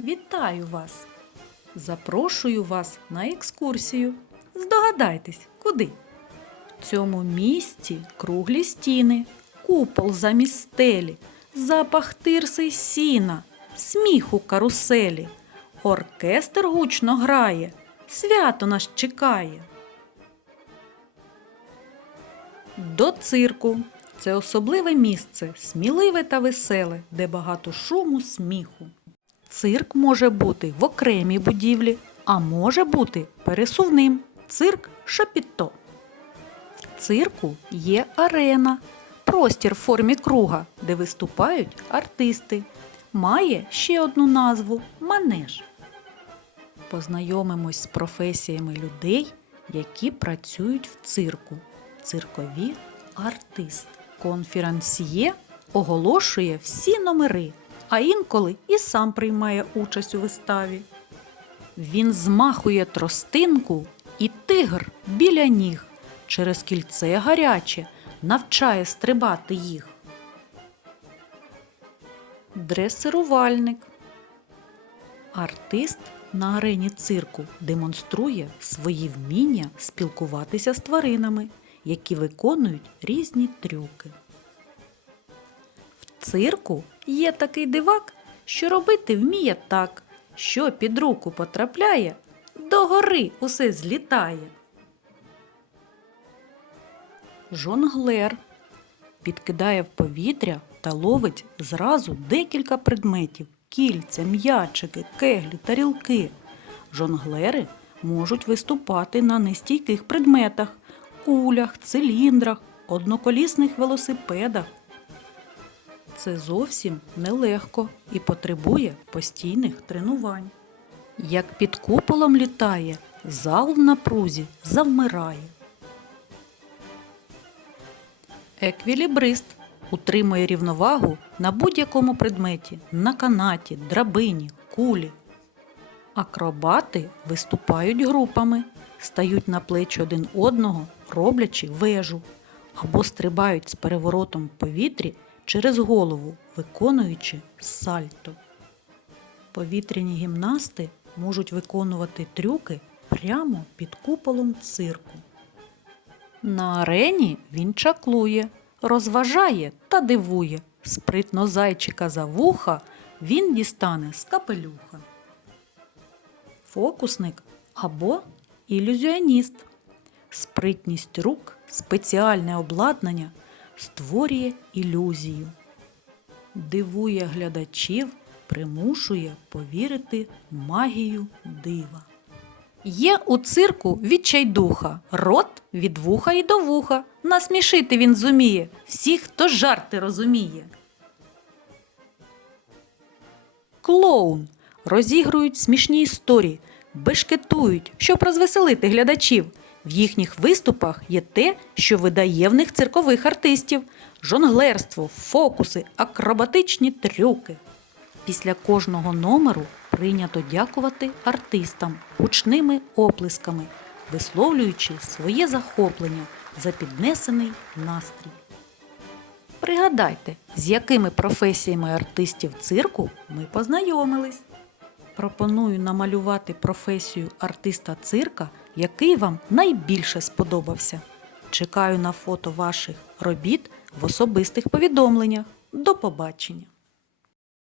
Вітаю вас! Запрошую вас на екскурсію. Здогадайтесь, куди? В цьому місці круглі стіни, купол замість стелі, запах тирси й сіна, сміх у каруселі. Оркестр гучно грає, свято нас чекає. До цирку. Це особливе місце, сміливе та веселе, де багато шуму, сміху. Цирк може бути в окремій будівлі, а може бути пересувним. Цирк Шапіто. В цирку є арена, простір в формі круга, де виступають артисти. Має ще одну назву манеж. Познайомимось з професіями людей, які працюють в цирку. Циркові артист. Конферансьє оголошує всі номери, а інколи і сам приймає участь у виставі. Він змахує тростинку, і тигр біля ніг через кільце гаряче навчає стрибати їх. Дресирувальник. Артист на арені цирку демонструє свої вміння спілкуватися з тваринами, які виконують різні трюки. Цирку є такий дивак, що робити вміє так, що під руку потрапляє, догори усе злітає. Жонглер підкидає в повітря та ловить зразу декілька предметів: кільця, м'ячики, кеглі, тарілки. Жонглери можуть виступати на нестійких предметах, кулях, циліндрах, одноколісних велосипедах. Це зовсім нелегко і потребує постійних тренувань. Як під куполом літає, зал в напрузі завмирає. Еквілібрист утримує рівновагу на будь-якому предметі, на канаті, драбині, кулі. Акробати виступають групами, стають на плечі один одного, роблячи вежу, або стрибають з переворотом в повітрі через голову, виконуючи сальто. Повітряні гімнасти можуть виконувати трюки прямо під куполом цирку. На арені він чаклує, розважає та дивує. Спритно зайчика за вуха він дістане з капелюха. Фокусник або ілюзіоніст. Спритність рук, спеціальне обладнання створює ілюзію. Дивує глядачів, примушує повірити в магію дива. Є у цирку відчайдуха, рот від вуха і до вуха. Насмішити він зуміє всіх, хто жарти розуміє. Клоун розігрують смішні історії, бешкетують, щоб розвеселити глядачів. В їхніх виступах є те, що видає в них циркових артистів: жонглерство, фокуси, акробатичні трюки. Після кожного номеру прийнято дякувати артистам гучними оплесками, висловлюючи своє захоплення за піднесений настрій. Пригадайте, з якими професіями артистів цирку ми познайомились. Пропоную намалювати професію артиста цирка, який вам найбільше сподобався. Чекаю на фото ваших робіт в особистих повідомленнях. До побачення!